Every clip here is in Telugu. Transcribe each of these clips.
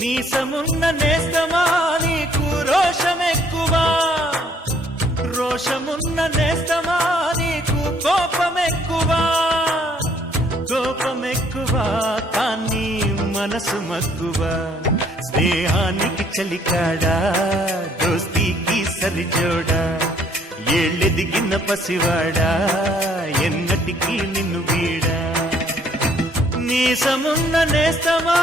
మీసమున్న నేస్తమా నీకు రోషమెక్కువా, రోషమున్న నేస్తమా నీకు కోపమెక్కువా, కోపమెక్కువా కానీ మనసు మక్కువా. స్నేహానికి చలికాడా, దోస్తీకి సరిజోడా, ఏళ్ళెదిగిన పసివాడా, ఎన్నటికీ నిన్ను వీడా. మీసమున్న నేస్తమా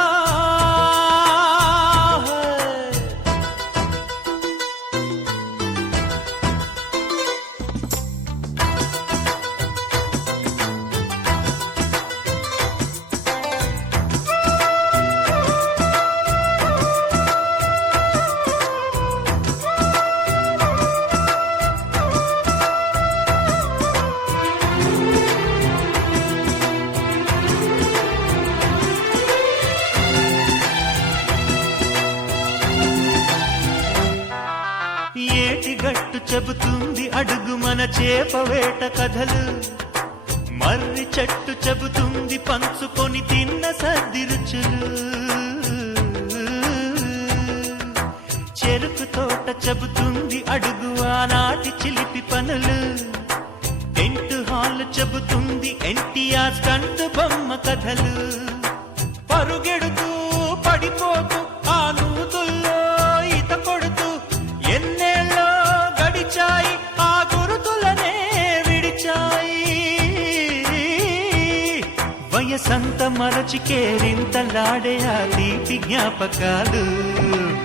గట్టు చెబుతుంది అడుగు మన చేపవేట కథలు, మర్రి చెట్టు చెబుతుంది పంచుకొని తిన్న సర్ది రుచులు, చెరుకు తోట చెబుతుంది అడుగు ఆనాటి చిలిపి పనులు, టెంట్ హాల్ చెబుతుంది ఎన్టీఆర్ స్టంట్ బొమ్మ కథలు. పరుగెడుతూ పడిపోతూ ఆ నూతుల్లో ఈత కొడుతూ ఎన్నేళ్ళో గడిచాయి ఆ గురుతులనే విడిచాయి. వయసంత మరచి కేరింతలాడే ఆ తీపి జ్ఞాపకాలు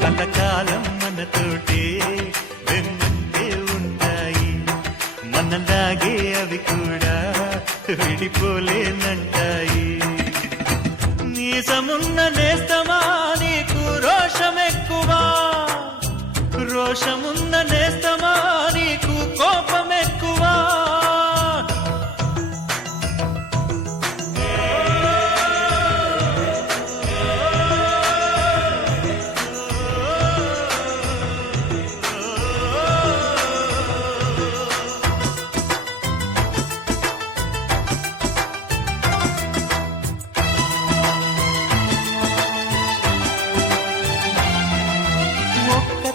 కలకాలం మనతోటే వెన్నంటే ఉంటాయి. మనలాగే అవి కూడా విడిపోలేనంటాయి. మీసమున్న నేస్తమా నీకు రోషమెక్కువా, రోషమున్న నేస్తమా నీకు కోపమెక్కువా.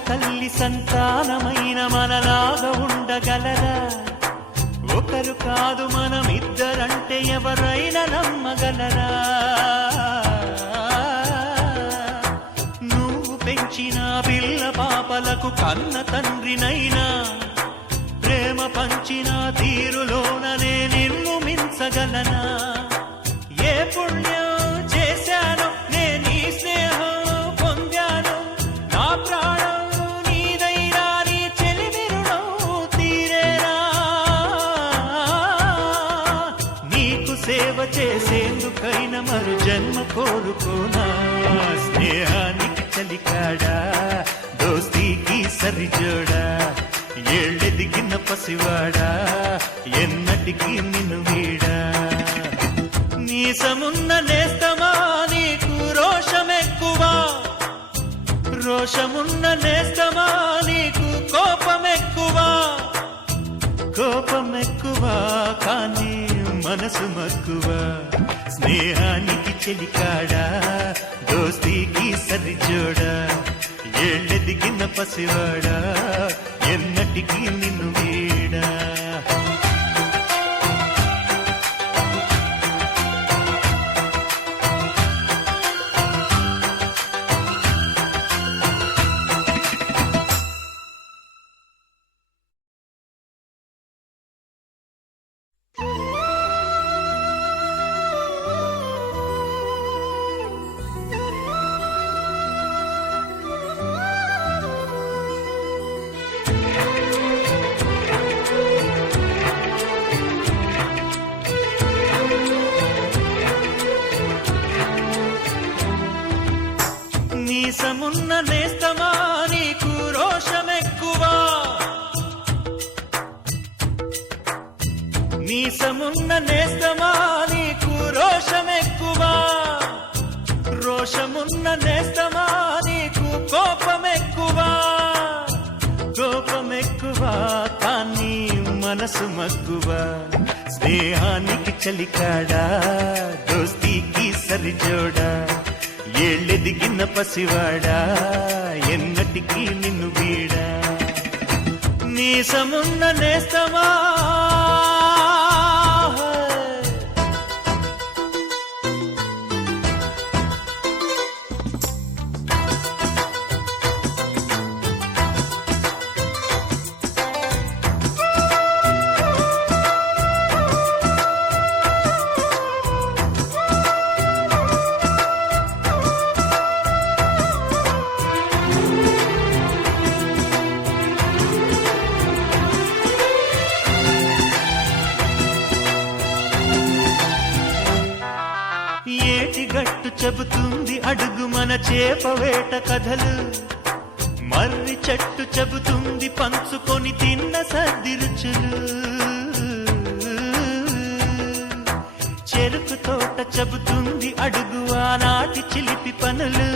తల్లి సంతానమైన మనలాగా ఉండగలరా, ఒకరు కాదు మనమిద్దరంటే ఎవరైనా నమ్మగలరా. నువ్వు పెంచిన పిల్ల పాపలకు కన్న తండ్రినైనా, ప్రేమ పంచిన తీరులోననే నిన్ను మించగలనా. ఏ పుణ్యం చేశాను నేను ఈ స్నేహం పొందాను, నా ప్రాణం నీదైనా నీ చెలిమి రుణం తీరేనా. నీకు సేవ చేసేందుకైనా మరు జన్మ కోరుకోనా. స్నేహానికి చలికాడా, దోస్తీకి సరిజోడా, ఏళ్ళెదిగిన పసివాడా, ఎన్నటికీ నిన్ను వీడా. మీసమున్న నేస్తమా నీకు రోషమెక్కువా, రోషమున్న నేస్తమా నీకు కోపమెక్కువా, కోపమెక్కువా కానీ మనసు మక్కువా. స్నేహానికి చెలికాడా, దోస్తీకి సరిజోడా, ఏళ్ళెదిగిన పసివాడా, ఎన్నటికీ నిన్ను వీడా. మీసమున్న నేస్తమా నీకు రోషమెక్కువా, మీసమున్న నేస్తమా నీకు రోషమెక్కువా, రోషమున్న నేస్తమా నీకు కోపమెక్కువా, కోపమెక్కువా కానీ మనసు మక్కువా. స్నేహానికి చలికాడా, దోస్తీకి సరిజోడా, ఏళ్ళెదిగిన పసివాడా ఎన్నటికీ నిన్ను వీడా నీసమున్న నేస్తమా ఏటిగట్టు చెబుతుంది అడుగు మన చేపవేట కథలు మర్రి చెట్టు చెబుతుంది పంచుకొని తిన్న సర్ది రుచులు చెరుకు తోట చెబుతుంది అడుగు ఆనాటి చిలిపి పనులు